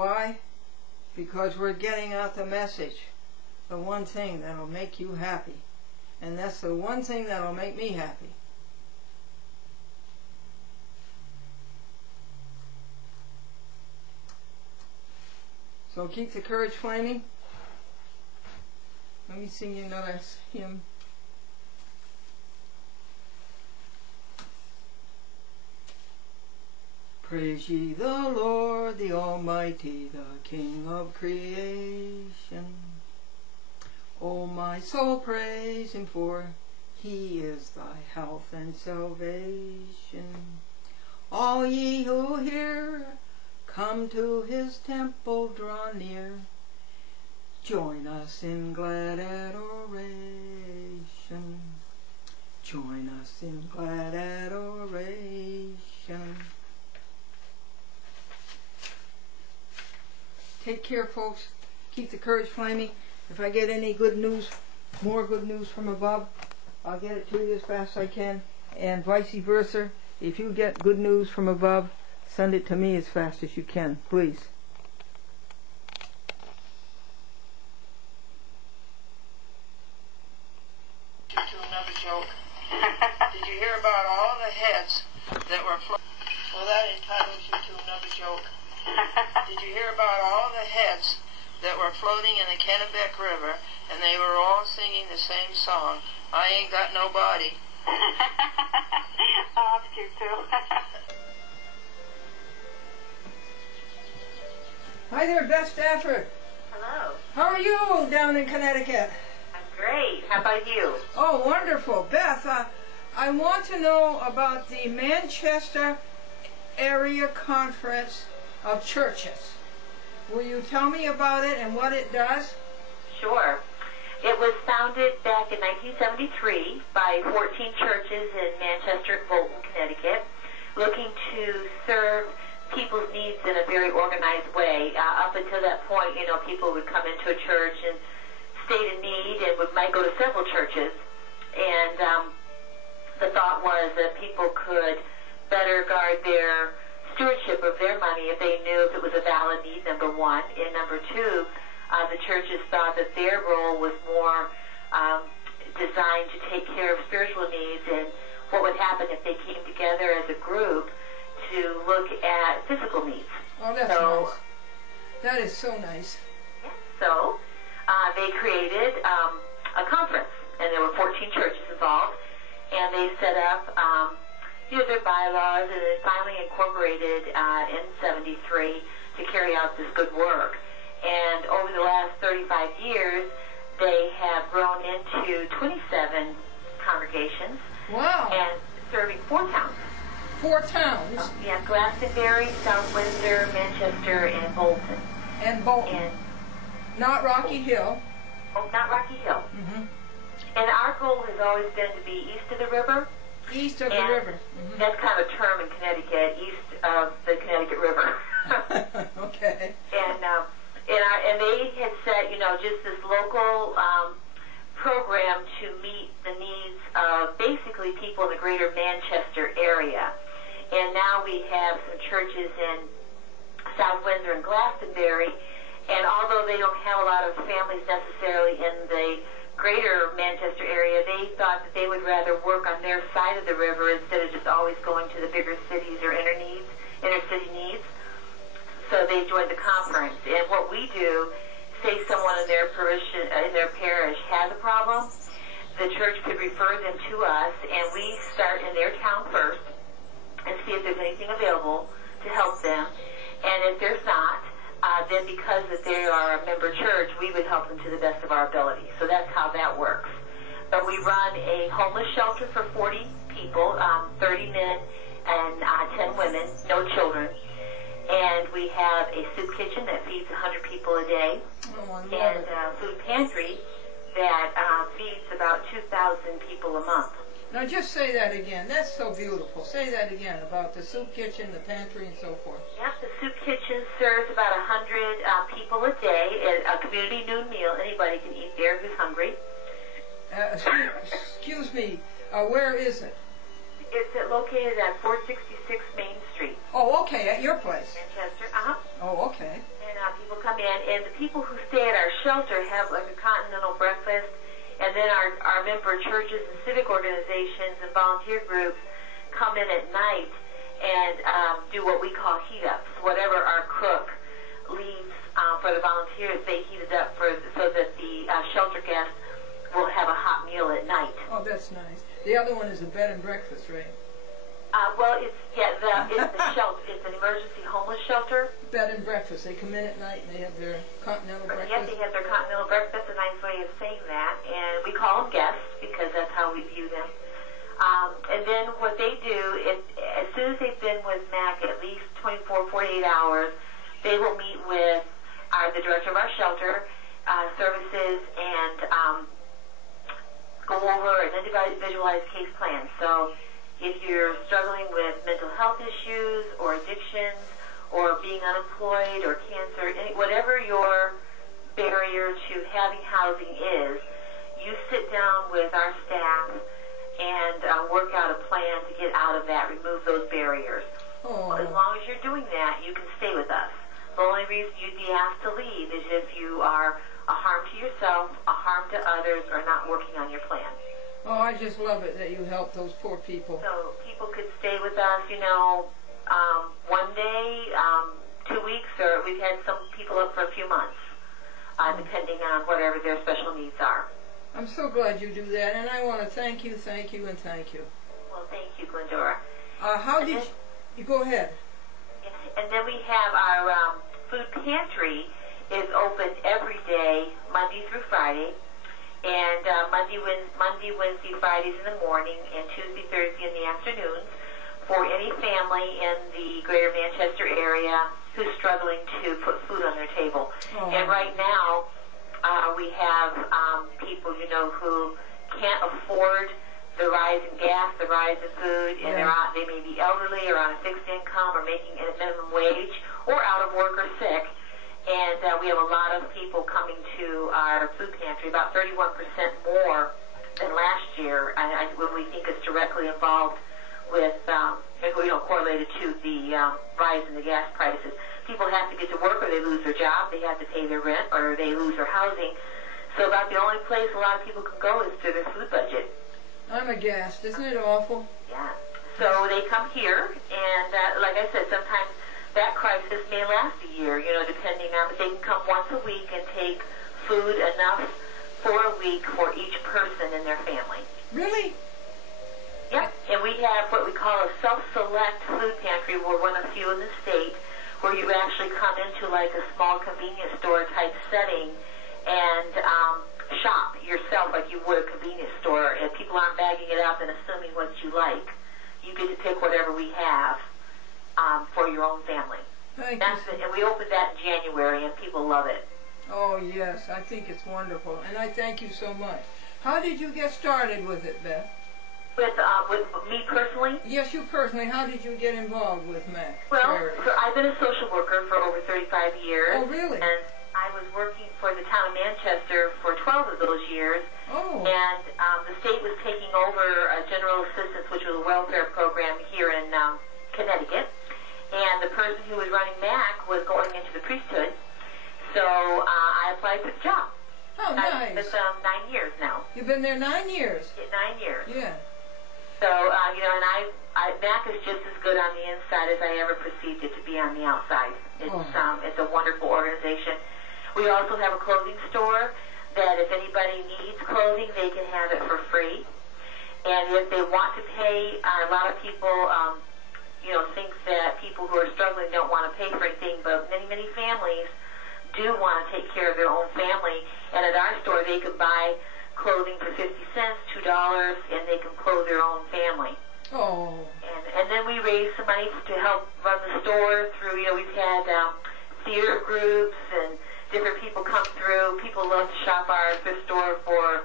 why? Because we're getting out the message. The one thing that'll make you happy. And that's the one thing that'll make me happy. So keep the courage flaming. Let me sing you another hymn. Praise ye the Lord, the Almighty, the King of creation. O my soul, praise him, for he is thy health and salvation. All ye who hear, come to his temple, draw near. Join us in glad adoration. Join us in glad adoration. Take care, folks. Keep the courage flaming. If I get any good news, more good news from above, I'll get it to you as fast as I can. And vice versa. If you get good news from above, send it to me as fast as you can, please. To another joke. Did you hear about all the heads that were floating? Well, that entitles you to another joke. Did you hear about all the heads that were floating in the Kennebec River, and they were all singing the same song, I Ain't Got No Body? Oh, that's cute too. Hi there, Beth Stafford. Hello. How are you down in Connecticut? I'm great. How about you? Oh, wonderful. Beth, I want to know about the Manchester Area Conference of Churches. Will you tell me about it and what it does? Sure. It was founded back in 1973 by 14 churches in Manchester and Bolton, Connecticut, looking to serve people's needs in a very organized way. Up until that point, you know, people would come into a church and state a need and might go to several churches. And the thought was that people could better guard their stewardship of their money if they knew if it was a valid need, number one. And number two, the churches thought that their role was more designed to take care of spiritual needs and what would happen if they came together as a group to look at physical needs. Oh, that's nice. That is so nice. Yeah, so they created a conference, and there were 14 churches involved, and they set up their bylaws, and then finally incorporated in 73 to carry out this good work. And over the last 35 years, they have grown into 27 congregations. Wow. And serving 4 towns. 4 towns? Yeah, Glastonbury, South Windsor, Manchester, and Bolton. And Bolton. And not Rocky Hill. Oh, not Rocky Hill. Mm-hmm. And our goal has always been to be east of the river. East of the river. Mm-hmm. That's kind of a term in Connecticut, east of the Connecticut River. Okay. And they had set, you know, just this local program to meet the needs of basically people in the greater Manchester area. And now we have some churches in South Windsor and Glastonbury, and although they don't have a lot of families necessarily in the greater Manchester area, they thought that they would rather work on their side of the river instead of just always going to the bigger cities or inner city needs. So they joined the conference. And what we do, say someone in their parish has a problem, the church could refer them to us, and we start in their town first and see if there's anything available to help them. And if there's not, then because that they are a member church, we would help them to the best of our ability. So that's how that works. But we run a homeless shelter for 40 people, 30 men and 10 women, no children. And we have a soup kitchen that feeds 100 people a day, and a food pantry that feeds about 2,000 people a month. Now just say that again. That's so beautiful. Say that again about the soup kitchen, the pantry, and so forth. Yep, the soup kitchen serves about 100 people a day. A community noon meal. Anybody can eat there who's hungry. Excuse me. Where is it? It's located at 466 Main Street. Oh, okay, at your place. Manchester, Oh, okay. And people come in, and the people who stay at our shelter have like a continental breakfast, and then our member churches and civic organizations and volunteer groups come in at night and do what we call heat-ups. Whatever our cook leaves for the volunteers, they heat it up so that the shelter guests will have a hot meal at night. Oh, that's nice. The other one is a bed and breakfast, right? Well, it's the shelter. It's an emergency homeless shelter. Bed and breakfast. They come in at night and they have their continental breakfast. Yes, they have their continental breakfast. A nice way of saying that. And we call them guests because that's how we view them. And then what they do is, as soon as they've been with MAC at least 24, 48 hours, they will meet with the director of our shelter services and go over an individualized case plan. So if you're struggling with mental health issues or addictions or being unemployed or cancer, whatever your barrier to having housing is, you sit down with our staff and work out a plan to get out of that, remove those barriers. Oh. As long as you're doing that, you can stay with us. The only reason you'd be asked to leave is if you are a harm to yourself, a harm to others, or not working on your plan. Oh, I just love it that you help those poor people. So people could stay with us, one day, 2 weeks, or we've had some people up for a few months, depending on whatever their special needs are. I'm so glad you do that, and I want to thank you, and thank you. Well, thank you, Glendora. How did you go ahead? And then we have our food pantry is open every day, Monday through Friday, and Monday, Wednesday, Fridays in the morning, and Tuesday, Thursday in the afternoons for any family in the greater Manchester area who's struggling to put food on their table. Oh. And right now, we have people, who can't afford the rise in gas, the rise in food, and they may be elderly or on a fixed income or making a minimum wage or out of work or sick. And we have a lot of people coming to our food pantry, about 31% more than last year, when we think it's directly involved with, correlated to the rise in the gas prices. People have to get to work or they lose their job, they have to pay their rent, or they lose their housing. So about the only place a lot of people can go is to their food budget. I'm aghast. Isn't it awful? Yeah. So they come here, and like I said, sometimes that crisis may last a year, depending on, but they can come once a week and take food enough for a week for each person in their family. Really? Yep. And we have what we call a self-select food pantry. We're one of few in the state where you actually come into like a small convenience store type setting and shop yourself like you would a convenience store. And people aren't bagging it up and assuming what you like. You get to pick whatever we have for your own family. Thank you. And we opened that in January, and people love it. Oh, yes. I think it's wonderful. And I thank you so much. How did you get started with it, Beth? With me personally? Yes, you personally. How did you get involved with MAC? Well, I've been a social worker for over 35 years. Oh, really? And I was working for the town of Manchester for 12 of those years. Oh. And the state was taking over General Assistance, which was a welfare program here in Connecticut. And the person who was running MAC was going into the priesthood. So I applied for the job. Oh, nice. It's 9 years now. You've been there 9 years? 9 years. Yeah. So, and MAC is just as good on the inside as I ever perceived it to be on the outside. It's a wonderful organization. We also have a clothing store that if anybody needs clothing, they can have it for free. And if they want to pay, a lot of people, think that people who are struggling don't want to pay for anything, but many, many families do want to take care of their own family. And at our store, they could buy clothing for 50 cents, $2, and they can clothe their own family. Oh. And then we raise some money to help run the store through, we've had theater groups and different people come through. People love to shop our thrift store for,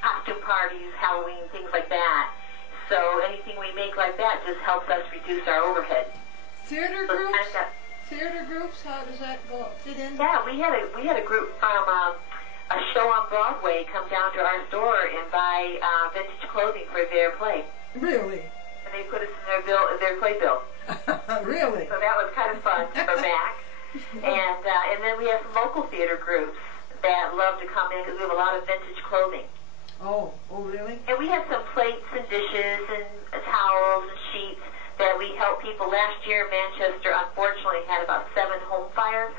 costume parties, Halloween, things like that. So anything we make like that just helps us reduce our overhead. Theater groups? Theater groups? How does that fit in? Yeah, we had a group from a show on Broadway come down to our store and buy vintage clothing for their play. Really? And they put us in their playbill. Really? So that was kind of fun for Mac. And then we have some local theater groups that love to come in because we have a lot of vintage clothing. Oh really? And we have some plates and dishes and towels and sheets that we help people. Last year, Manchester unfortunately had about 7 house fires.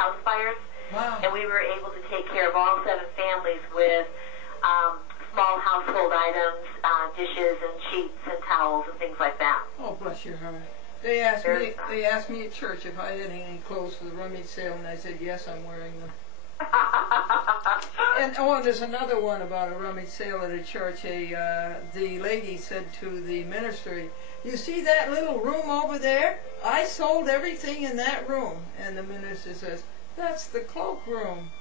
Wow. And we were able to take care of all 7 families with small household items, dishes and sheets and towels and things like that. Oh, bless your heart. They asked me at church if I had any clothes for the rummage sale, and I said, yes, I'm wearing them. And there's another one about a rummage sale at a church. The lady said to the minister, you see that little room over there? I sold everything in that room. And the minister says, that's the cloak room.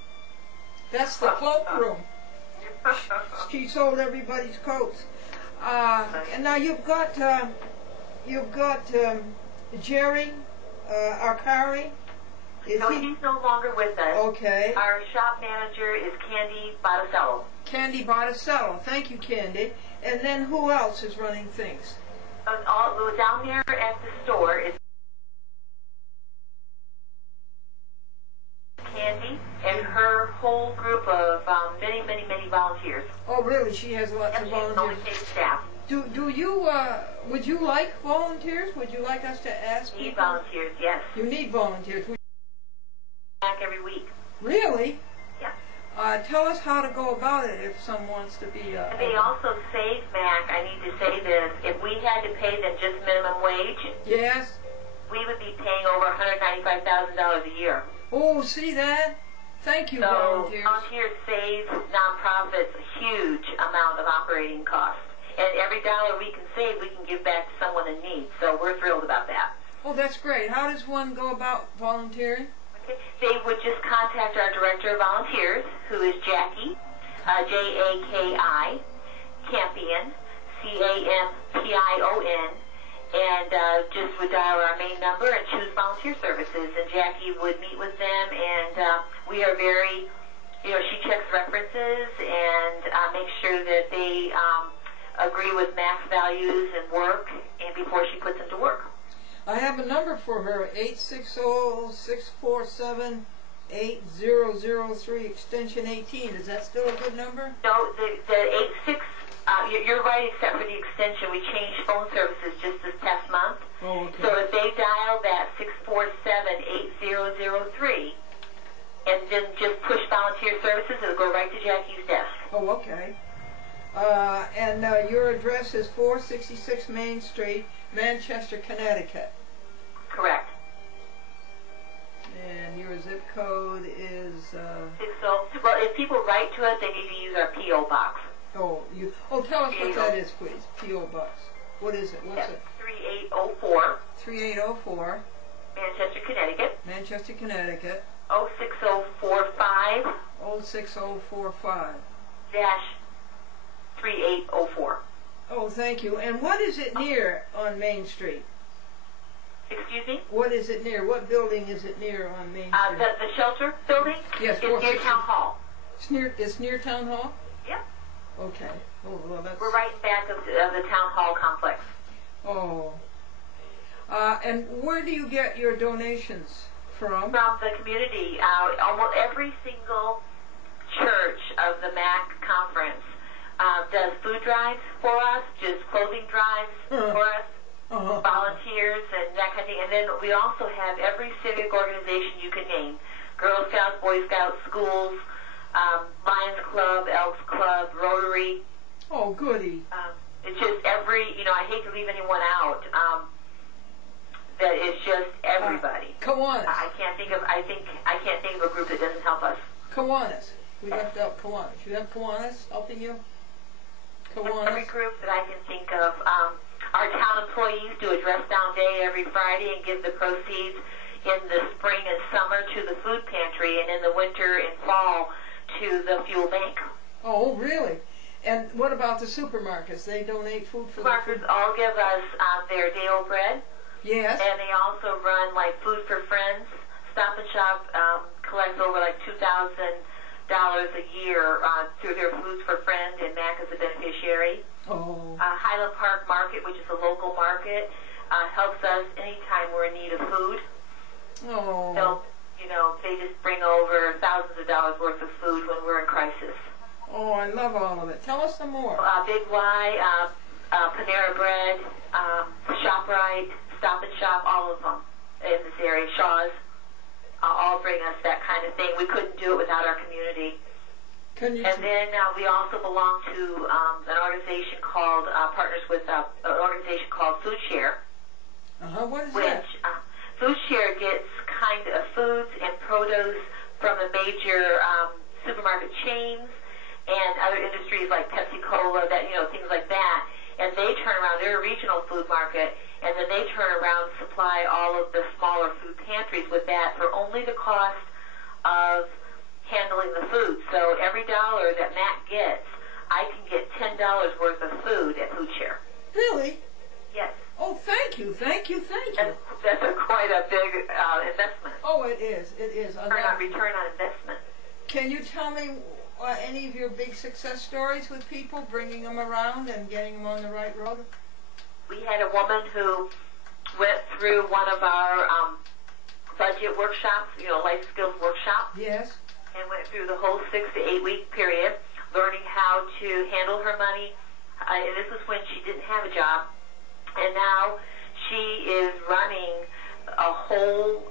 That's the cloak room. She sold everybody's coats. And now you've got Jerry Arcari. No, he's no longer with us. Okay. Our shop manager is Candy Botticello. Candy Botticello. Thank you, Candy. And then who else is running things? Down there at the store is Candy and her whole group of many volunteers. Oh, really? She has lots of volunteers. She's only paid staff. Do you would you like volunteers? Would you like us to ask people? Need volunteers, yes. You need volunteers. Back every week. Really? Yeah. Tell us how to go about it if someone wants to be. They also save, Mac. I need to say this. If we had to pay them just minimum wage, yes, we would be paying over $195,000 a year. Oh, see that? Thank you, volunteers. So volunteers save nonprofits a huge amount of operating costs. And every dollar we can save, we can give back to someone in need. So we're thrilled about that. Oh, that's great. How does one go about volunteering? Okay. They would just contact our Director of Volunteers, who is Jackie, Jaki, Campion, Campion, and just would dial our main number and choose volunteer services. And Jackie would meet with them, and we are very, she checks references and makes sure that they agree with Mac's values and work, and before she puts them to work. I have a number for her, 860-647-8003, extension 18. Is that still a good number? No, the 86, you're right, except for the extension. We changed phone services just this past month. Oh, okay. So if they dial that 647-8003, and then just push volunteer services, it'll go right to Jackie's desk. Oh, okay. And your address is 466 Main Street, Manchester, Connecticut. Correct. And your zip code is... Well, if people write to us, they need to use our P.O. box. tell us what that is, please. P.O. Box. What is it? What's it? 3804. 3804. Manchester, Connecticut. Manchester, Connecticut. 06045. 06045. Dash 3804. Oh, thank you. And what is it near on Main Street? Excuse me? What is it near? What building is it near on Main Street? The shelter building? Yes. It's near Town Hall. It's near Town Hall? Yep. Okay. Oh, well, that's... We're right in back of the Town Hall complex. Oh. And where do you get your donations from? From the community. Almost every single church of the MAC conference does food drives for us, just clothing drives for us, volunteers and that kind of thing. And then we also have every civic organization you can name. Girl Scouts, Boy Scouts, schools, Lions Club, Elks Club, Rotary. Oh, goody. It's just every, I hate to leave anyone out, that it's just everybody. Kiwanis. I can't think of a group that doesn't help us. Kiwanis. We left out Kiwanis. You have Kiwanis helping you? Kiwanis. Every group that I can think of. Our town employees do a dress down day every Friday and give the proceeds in the spring and summer to the food pantry, and in the winter and fall to the fuel bank. Oh, really? And what about the supermarkets? They donate food for the supermarkets. All give us their day-old bread. Yes. And they also run like Food for Friends, Stop and Shop, collects over like 2,000 a year through their Foods for Friends, and MAC is a beneficiary. Oh. Highland Park Market, which is a local market, helps us anytime we're in need of food. Oh. So, they just bring over thousands of dollars worth of food when we're in crisis. Oh, I love all of it. Tell us some more. Big Y, Panera Bread, ShopRite, Stop and Shop, all of them in this area, Shaw's, all bring us that kind of thing. We couldn't do it without our community. And then we also belong to an organization called, partners with an organization called Food Share. What is which, that? Food Share gets kind of foods and produce from the major supermarket chains and other industries like Pepsi-Cola, things like that. And they turn around, they're a regional food market, and then they turn around and supply all of the smaller food pantries with that for only the cost of handling the food. So every dollar that Matt gets, I can get $10 worth of food at Food Share. Really? Yes. Oh, thank you. That's quite a big investment. Oh, it is. Return on investment. Can you tell me any of your big success stories with people, bringing them around and getting them on the right road? We had a woman who went through one of our budget workshops, life skills workshop. Yes. And went through the whole 6 to 8 week period, learning how to handle her money. And this was when she didn't have a job. And now she is running a whole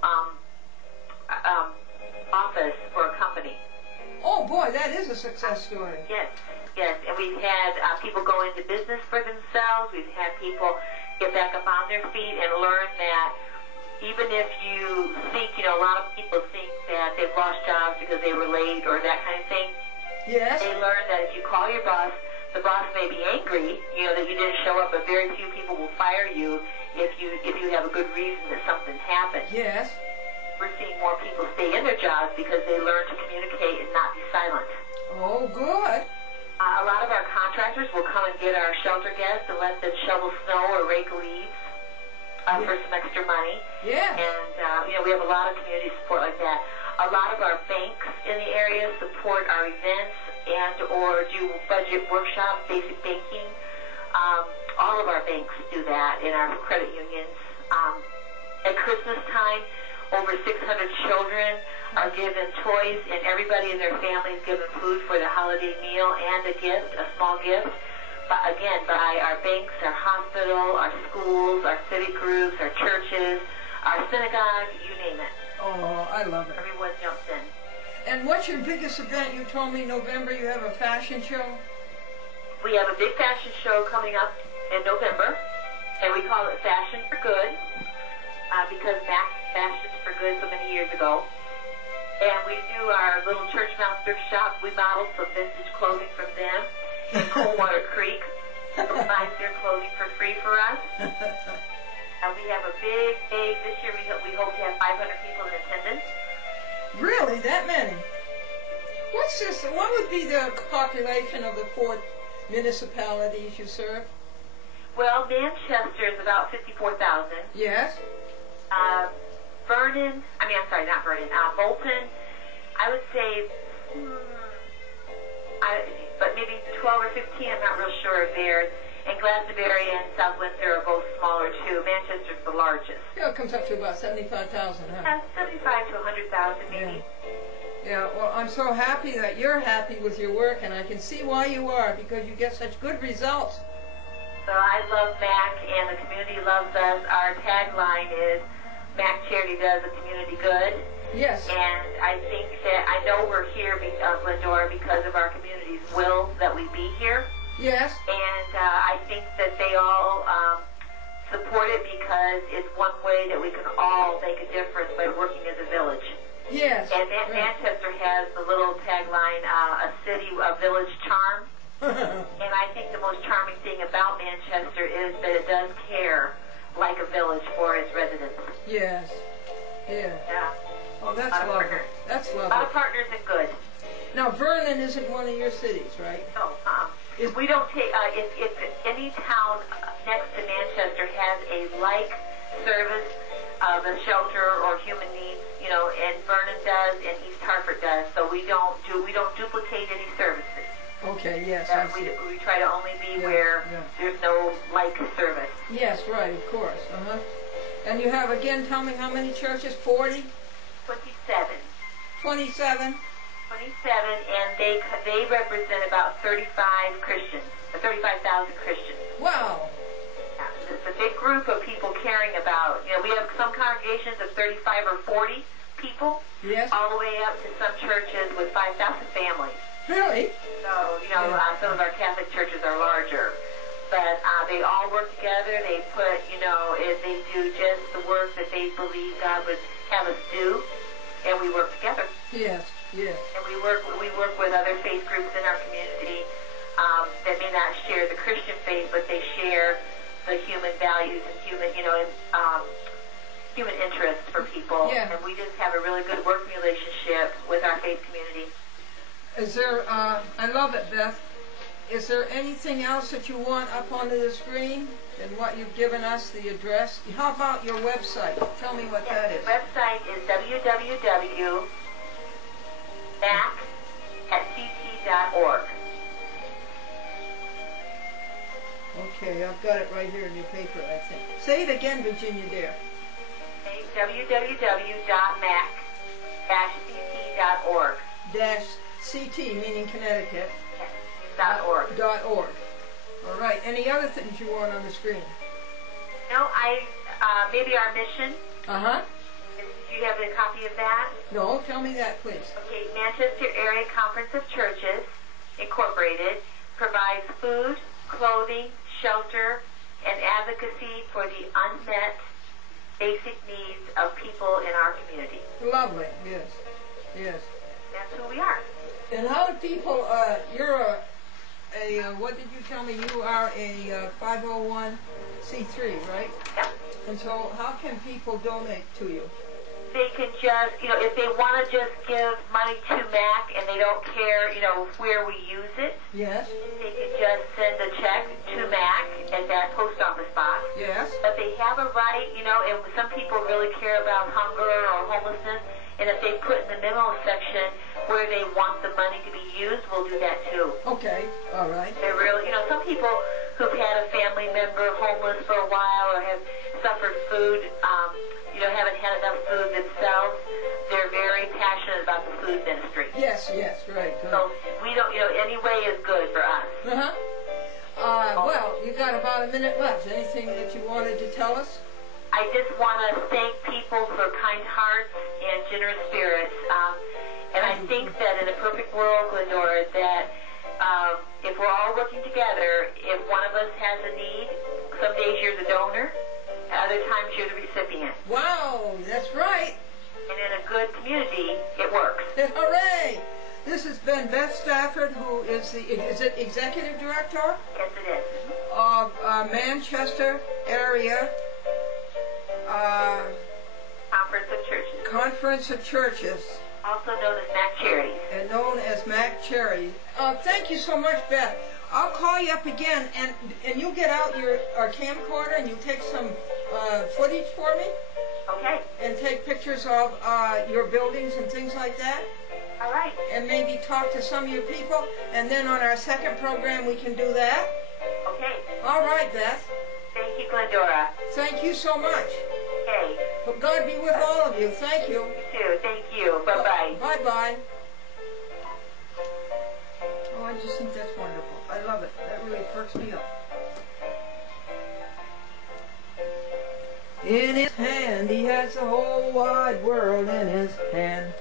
office for a company. Oh boy, that is a success story. Yes. And we've had people go into business for themselves. We've had people get back up on their feet and learn that even if you think, a lot of people think that they've lost jobs because they were late or that kind of thing. Yes. They learn that if you call your boss, the boss may be angry, that you didn't show up, but very few people will fire you if you have a good reason that something's happened. Yes. We're seeing more people stay in their jobs because they learn to communicate and not be silent. Oh, good. A lot of our contractors will come and get our shelter guests and let them shovel snow or rake leaves for some extra money. Yeah. And, we have a lot of community support like that. A lot of our banks in the area support our events and or do budget workshops, basic banking. All of our banks do that in our credit unions. At Christmas time, over 600 children are given toys, and everybody in their family is given food for the holiday meal and a gift, a small gift. But again, by our banks, our hospital, our schools, our civic groups, our churches, our synagogue, you name it. Oh, I love it. Everyone jumps in. And what's your biggest event? You told me November you have a fashion show? We have a big fashion show coming up in November, and we call it Fashion for Good, because Mac fashioned for good so many years ago. And we do our little church mouse thrift shop. We model some vintage clothing from them in Coldwater Creek. They'll buy their clothing for free for us. And we have a big, this year we hope to have 500 people in attendance. Really? That many? What's this? What would be the population of the 4 municipalities you serve? Well, Manchester is about 54,000. Yes. Bolton, I would say, but maybe 12 or 15, I'm not real sure there. And Glastonbury and South Windsor are both smaller too. Manchester's the largest. Yeah, it comes up to about 75,000, huh? 75 to 100,000 maybe. Yeah, well, I'm so happy that you're happy with your work, and I can see why you are, because you get such good results. So I love MAC, and the community loves us. Our tagline is, MAC Charity does the community good. Yes. And I think that, I know we're here, Glendora, because of our community's will that we be here. Yes. And I think that they all support it because it's one way that we can all make a difference by working as a village. Yes. And Manchester has the little tagline, a city, a village charm. And I think the most charming thing about Manchester is that it does care like a village for its residents. Yes. Yeah. Oh, that's lovely. That's lovely. A lot of partners and good. Now, Vernon isn't one of your cities, right? No. If we don't take, if any town next to Manchester has a like service, the shelter or human needs, you know, and Vernon does and East Hartford does. So we don't duplicate any services. Okay, yes. We try to only be where there's no like service. Yes, right, of course. And you have, again, tell me how many churches? 40? 27. 27? 27, and they represent about 35,000 Christians. Wow. It's a big group of people caring about, you know, we have some congregations of 35 or 40 people. Yes. All the way up to some churches with 5,000 families. Really? So, you know, some of our Catholic churches are larger. But they all work together. They put, you know, they do just the work that they believe God would have us do. And we work together. Yes, yes. And we work with other faith groups in our community that may not share the Christian faith, but they share the human values and human, you know, human interests for people. Yeah. And we just have a really good working relationship with our faith community. Is there, I love it, Beth. Is there anything else that you want up onto the screen than what you've given us, the address? How about your website? Tell me what that is. The website is www.mac@ct.org. Okay, I've got it right here in your paper, I think. Say it again, Virginia, dear. Okay, www.mac-ct.org. -CT, meaning Connecticut. .org. .org. All right. Any other things you want on the screen? No, maybe our mission. Uh-huh. Do you have a copy of that? No, tell me that, please. Okay, Manchester Area Conference of Churches, Incorporated, provides food, clothing, shelter, and advocacy for the unmet basic needs of people in our community. Lovely, yes, yes. That's who we are. And how do people, you're what did you tell me? You are a 501c3, right? Yep. And so how can people donate to you? They can just, you know, if they want to just give money to MAC and they don't care, you know, where we use it, yes, they can just send a check to MAC at that post office box. yes. But they have a right, you know, and some people really care about hunger or homelessness, and if they put in the memo section where they want the money to be used, we'll do that too. Okay, all right. They're really, you know, some people who've had a family member homeless for a while or have suffered food, you know, haven't had enough food themselves, they're very passionate about the food ministry. Yes, yes, right. Good. So we don't, you know, any way is good for us. Uh-huh. Well, you got about a minute left. Anything that you wanted to tell us? I just want to thank people for kind hearts and generous spirits. And I think that in a perfect world, Glendora, that if we're all working together, if one of us has a need, some days you're the donor, other times you're the recipient. Wow, that's right. And in a good community, it works. Hooray! This has been Beth Stafford, who is the Executive Director? Yes, it is. Of Manchester area Conference of Churches. Also known as MAC Charities. And known as MAC Charities. Thank you so much, Beth. I'll call you up again, and you'll get out your camcorder and you'll take some footage for me. Okay. And take pictures of your buildings and things like that. All right. And maybe talk to some of your people. And then on our second program, we can do that. Okay. All right, Beth. Thank you, Glendora. Thank you so much. Okay. But God be with all of you. Thank you. You too. Thank you. Bye-bye. Bye-bye. Oh, I just think that's wonderful. I love it. That really perks me up. In his hand, he has the whole wide world in his hand.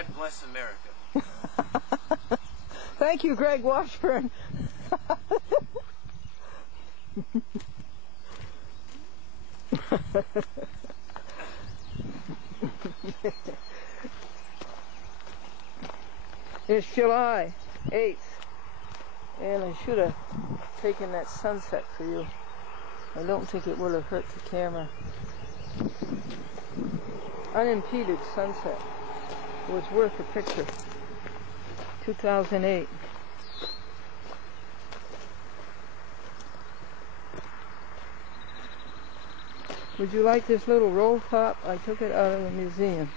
God bless America. Thank you, Greg Washburn. It's July 8th, and I should have taken that sunset for you. I don't think it would have hurt the camera. Unimpeded sunset. It was worth a picture. 2008. Would you like this little roll top? I took it out of the museum.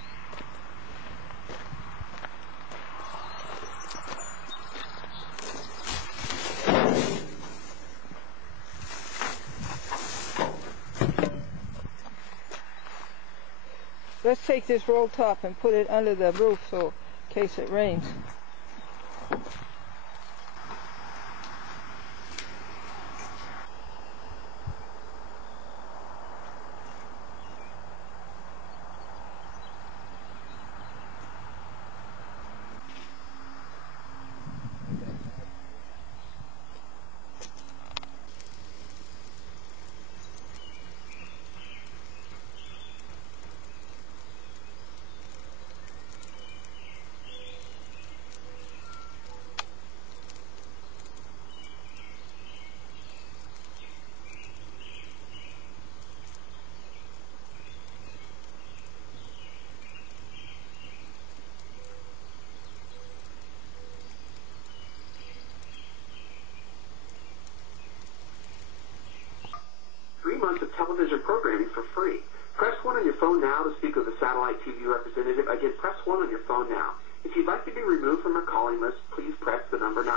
Let's take this roll top and put it under the roof so in case it rains. Months of television programming for free. Press 1 on your phone now to speak with a satellite TV representative. Again, press 1 on your phone now. If you'd like to be removed from our calling list, please press the number 9.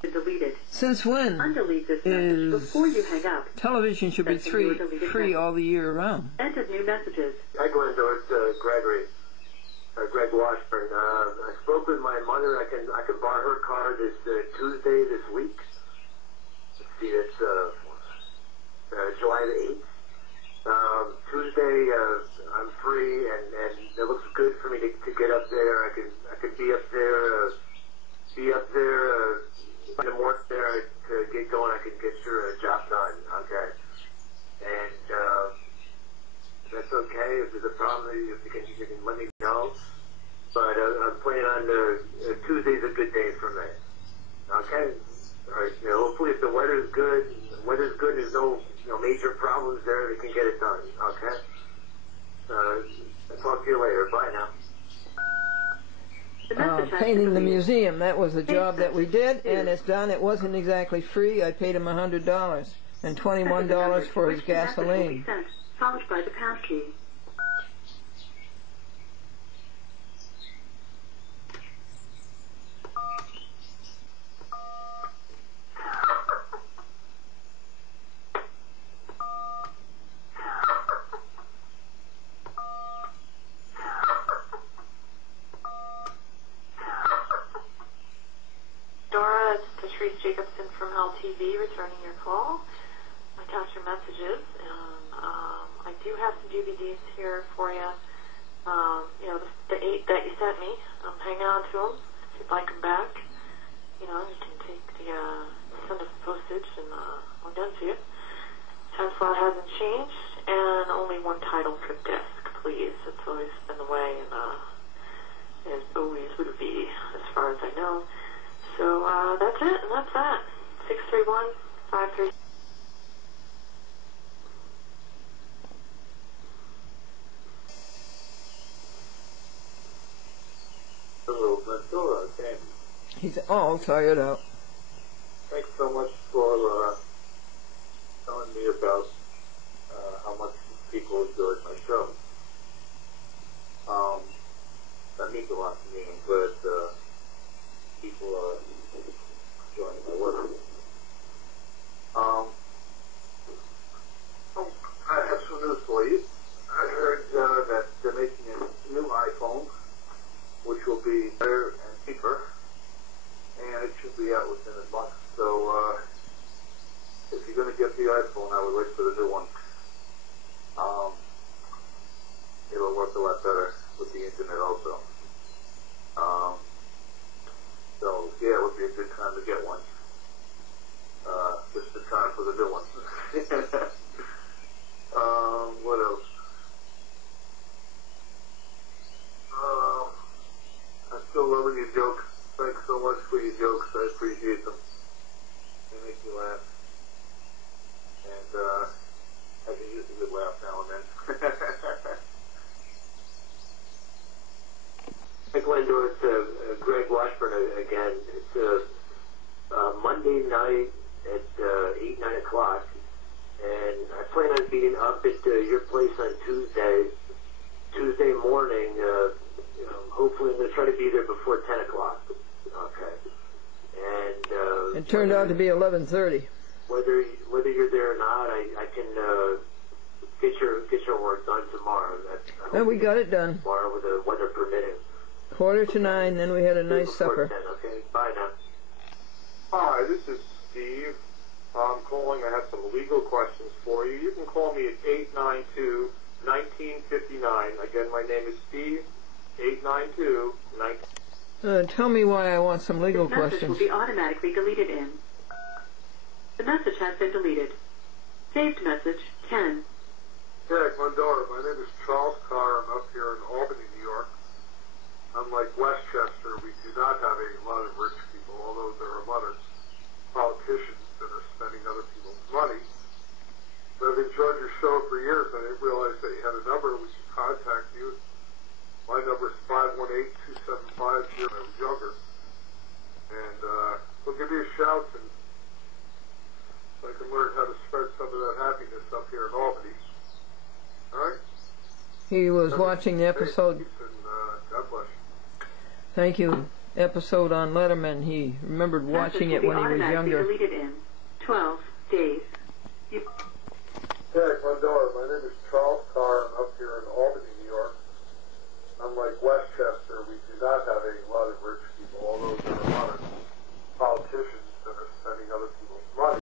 Deleted. Since when Undelete this message before you hang up. Television should be free all the year round. Enter new messages. Hi, Glendora. It's Greg Washburn. I spoke with my mother. I can borrow her car this Tuesday this week. Let's see, it's July the 8th. Tuesday, I'm free, and it looks good for me to get up there. I can be up there in the morning there to get going. I can get your job done, okay? And that's okay. If there's a problem, you can let me know. But I'm planning on Tuesday's a good day for me. Okay? All right. Hopefully, if the weather's good, there's no major problems there. They can get it done. Okay. I'll talk to you later. Bye now. Painting the museum. That was a job that we did, and it's done. It wasn't exactly free. I paid him $100 and $21 for his gasoline. Followed by the pound key. TV, returning your call. I got your messages, and I do have some DVDs here for you. The 8 that you sent me, I'm hanging on to them. If you'd like them back, you can take send us the postage, and I'll get them to you. Time slot hasn't changed, and only one title per disc, please. It's always been the way, and it always would be, as far as I know. So that's it, and that's that. 631-53. Hello, Glendora. Okay. He's all tired out. Thanks so much for telling me about how much people enjoyed my show. That means a lot to me. I'm glad people are enjoying my work. I have some news for you. I heard that they're making a new iPhone, which will be better and cheaper, and it should be out within a month. So, if you're going to get the iPhone, I would wait for the new one. It'll work a lot better with the internet also. funny joke. Thanks so much for your jokes. I appreciate them. They make me laugh. And I can use a good laugh now and then. Hey, Glendora, it's Greg Washburn again. It's Monday night at 8, 9 o'clock. And I plan on being up at your place on Tuesday morning. Hopefully I'm going to try to be there before 10 o'clock. Okay. And it turned out to be 11:30. Whether you're there or not, I can get your work done tomorrow. And we got it done. Tomorrow, with the weather permitting. 8:45, then we had a nice supper. 10, okay, bye now. Hi, this is Steve. I'm calling. I have some legal questions for you. You can call me at 892-1959. Again, my name is Steve. 892-1959. Tell me why I want some legal This message questions. will be automatically deleted in. The message has been deleted. Saved message 10. Yeah, Glendora. My name is Charles Carr. I'm up here in Albany, New York. Unlike Westchester, we do not have a lot of rich people, although there are a lot of politicians that are spending other people's money. But I've enjoyed your show for years, and I didn't realize that you had a number we could contact you. My number is 518-275 when I was younger. And we'll give you a shout, and so I can learn how to spread some of that happiness up here in Albany. All right? He was watching the episode. And, God bless you. Thank you. Episode on Letterman. He remembered watching it when he was younger. Message will be automatically deleted in 12 days.